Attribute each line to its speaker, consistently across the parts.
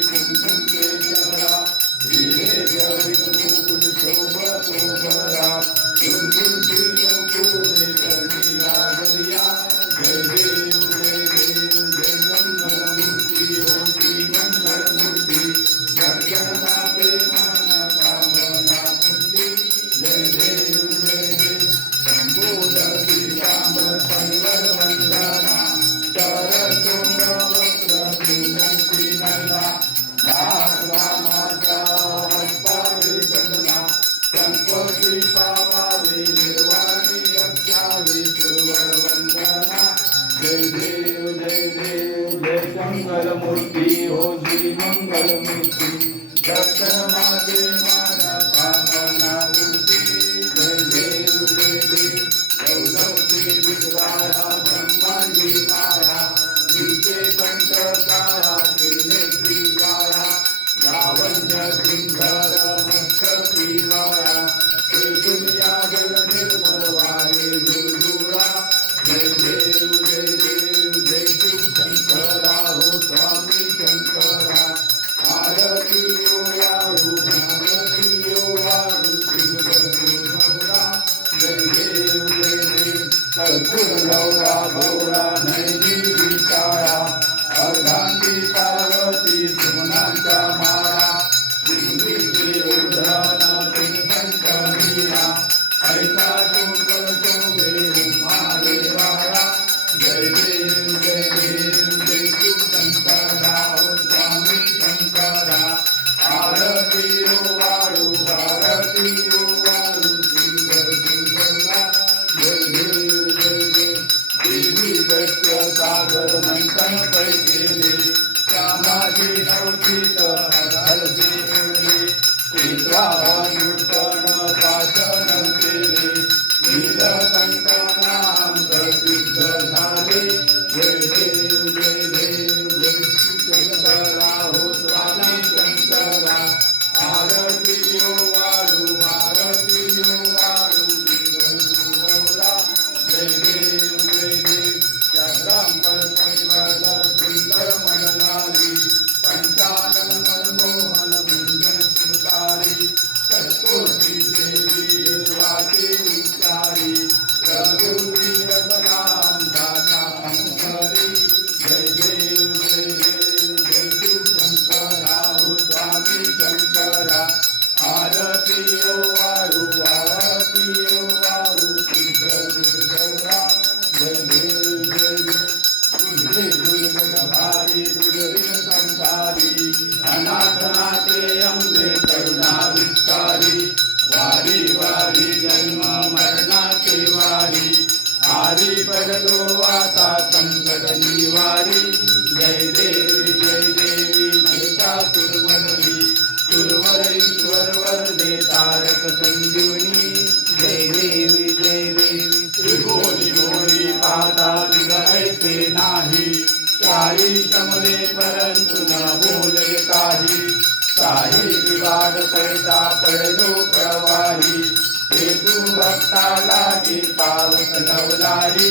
Speaker 1: people who मूर्ती हो जी मंगल मूर्ती. दर्शन माझे माना कामना मूर्ती. जय देव जय देव. गौरवती विसराया ब्रह्मांडी माया नीचे कंठ काया त्रिनेत्री काया लावण्य सिंधर मस्क प्रियाया पैसा पडलो प्रवाही हेतू भक्ताला हे पाऊस नवलाही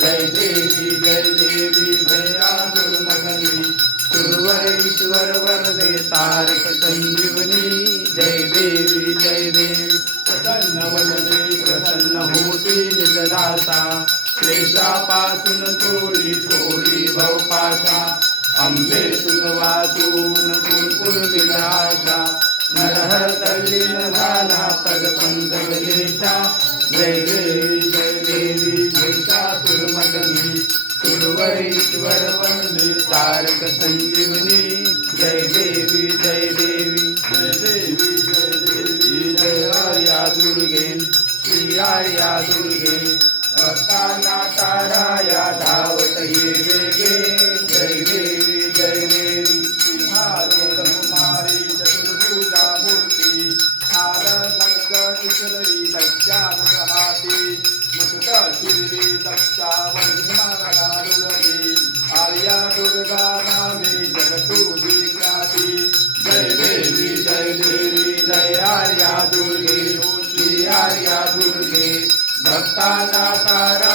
Speaker 1: जय देवी जय देवी भैया दुर्मगली सुरवर जय देवी जय देवी महिषासुरमर्दनी सुरवरेश्वर वंदे तारक संजीवनी जय देवी जय देवी जय देवी जय देवी जय आर्या दुर्गे श्री आर्या दुर्गे नाता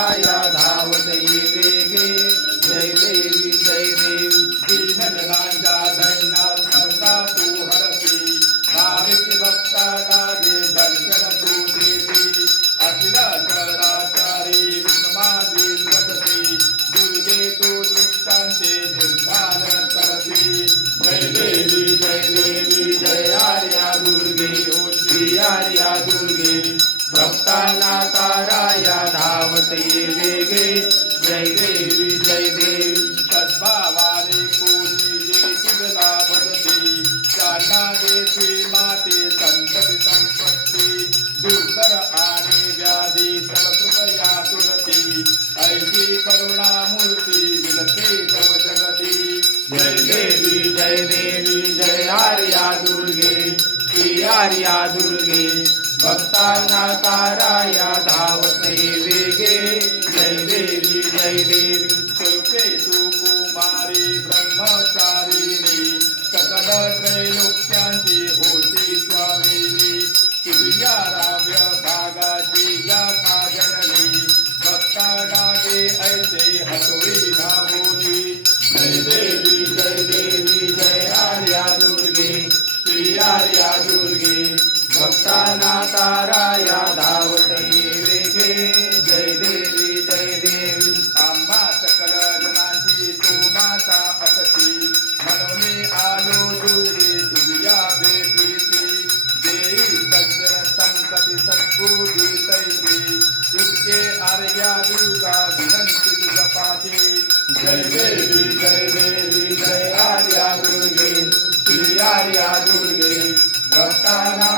Speaker 1: कार्या दुर्गे भक्तांना ताराया देवी जय देवी. आंबा सकल जनाची तू माता असती म्हणून आलो दुर्गे तुझ्या भेटीची देवी सज्जन संकटी सद्बुद्धी तैसी इतके आर्या दुर्गा विनंती तुझ्या पाठी जय देवी जय देवी जय आर्या दुर्गे. श्री आर्या दुर्गे. भक्ताना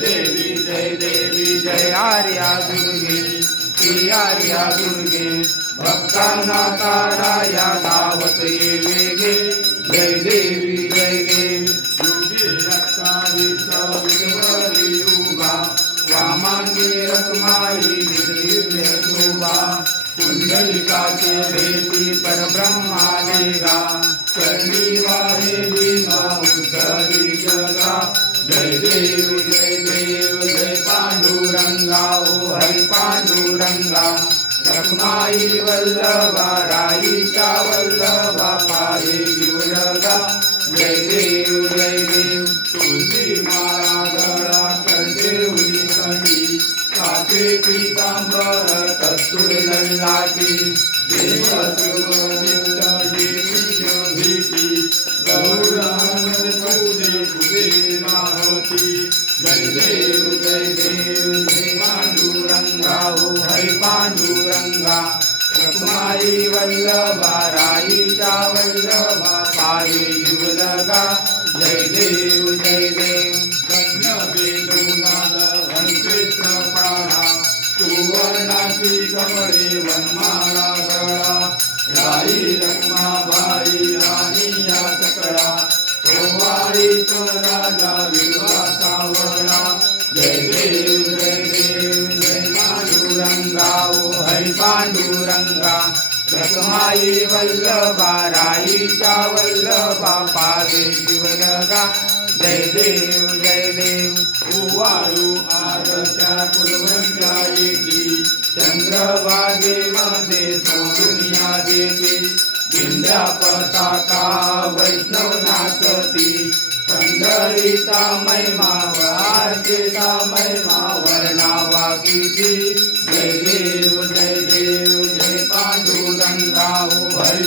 Speaker 1: देवी जय देवी जय आर्या दुर्गे श्री आर्या दुर्गे भक्तांना ताराया धावत ये वेगे जय देवी जय देवी युगे रक्तावित विधवरी युगा वामांगी रसमाई दिव्य शोभा पुंडलिकाचे भेटी परब्रह्माने गा चरणी वाहे भीमा उद्धरी जगा जय देव जय देव जय पांडुरंगा ओ हरि पांडुरंगा रखमाई वल्लभा राईचा वल्लभा पाहे जीवलगा जय देव जय देव तुळशी मारा गळा करते उडी कणी काचे पीतांबर कस्तुर लल्लाटी देव रखमाई वल्लभा राईचा वल्लभा पारी जीवलगा जय देव जय देव धन्य बेदुनाल हंसेत्र पाळा सुवर्णाची कमळे वनमाळा गळा राई रखमाबाई राणी या सकळा सोमवारी राजा वल्लभा राईचा वल्लभा पारे शिवलगा जय देव जय देव. ओवाळू आरच्या कुलवंतायेची येती चंद्रभागे मध्ये सोनिया देवी. विंध्या पताका वैष्णव नाचती पंढरीचा महिमा वारकेचा महिमा वर्णावा किती जय देव जय देव.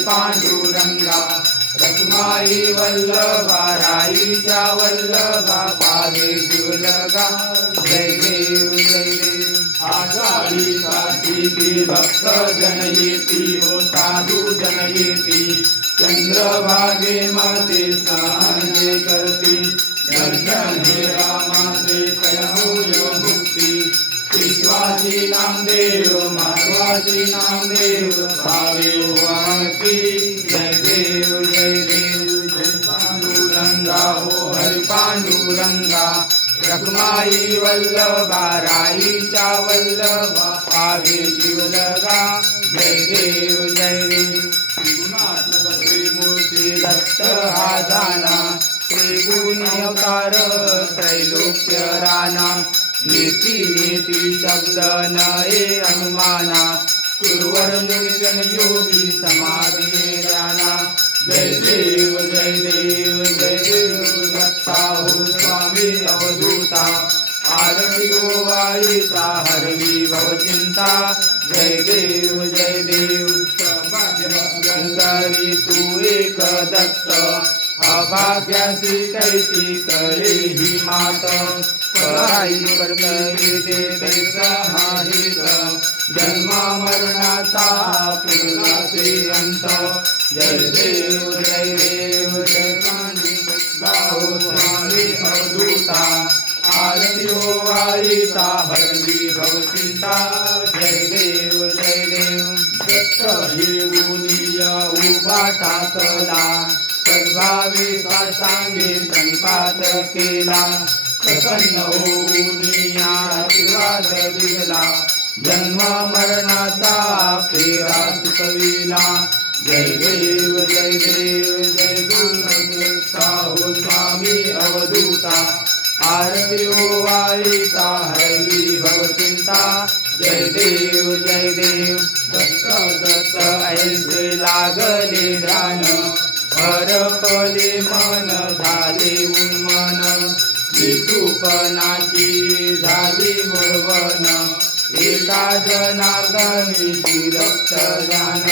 Speaker 1: पांडुरंगा रखुमाई वल्लभा राईच्या वल्लभा पावे शिवलगा जय देव जय देव. आषाढी कार्तिकी भक्त जन हो साधू जनयेती. चंद्रभागे माते स्नाने करती. दर्शन हे रामाचे कयहोय भक्ती विश्वासी नामदेव माधवासी नामदेव भावे पांडुरंगा हो हरि पांडुरंगा रखमाई वल्लभा राईच्या वल्लभा पावे जीवलगा जय देव जय देव त्रिगुणात्मक त्रिमूर्ती दत्त हा जाना त्रिगुणी अवतार त्रैलोक्य राणा नीती नीती शब्द नये अनुमाना सुरवर निर्जन योगी समाधी राणा। जय देव जय देव जय देव दत्ता हो स्वामी अवधूता। आरती गोवाळीचा हरवी भवचिंता जय देव जय देव गंगारी तू एक दत्त। अभाग्यासी कैसी कळे ही मात। कराई करतई दे हित जन्मा मरणाचा पुरलासे अंत. जय देव जय देव जय स्वामी गाओ स्वामी अवधूता. आरती वारिता भरली भवचिंता जय देव जय देव. दत्त हे मुनिया उभा टाकला. सद्भावे सांगे संपात केला. प्रसन्न होऊनिया आशीर्वाद दिला. जन्म मरणाचा फेरा सुचविला. जय देव जय देव जय गुरुता हो स्वामी अवधूता. आरती वाळीता हरली भवचिंता. जय देव जय देव दत्त दत्त ऐसे लागले ध्यान हरपले मन झाले उन्मन. विटूपणाची झाली मुळवण एका जनार्दनीची रक्तदान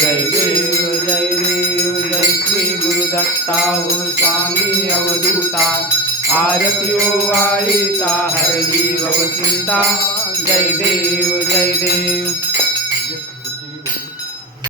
Speaker 1: जय देव जय देव जय श्री गुरुदत्ता हो स्वामी अवधूता। आरती वाळीता हरली भवचिंता जय देव जय देव।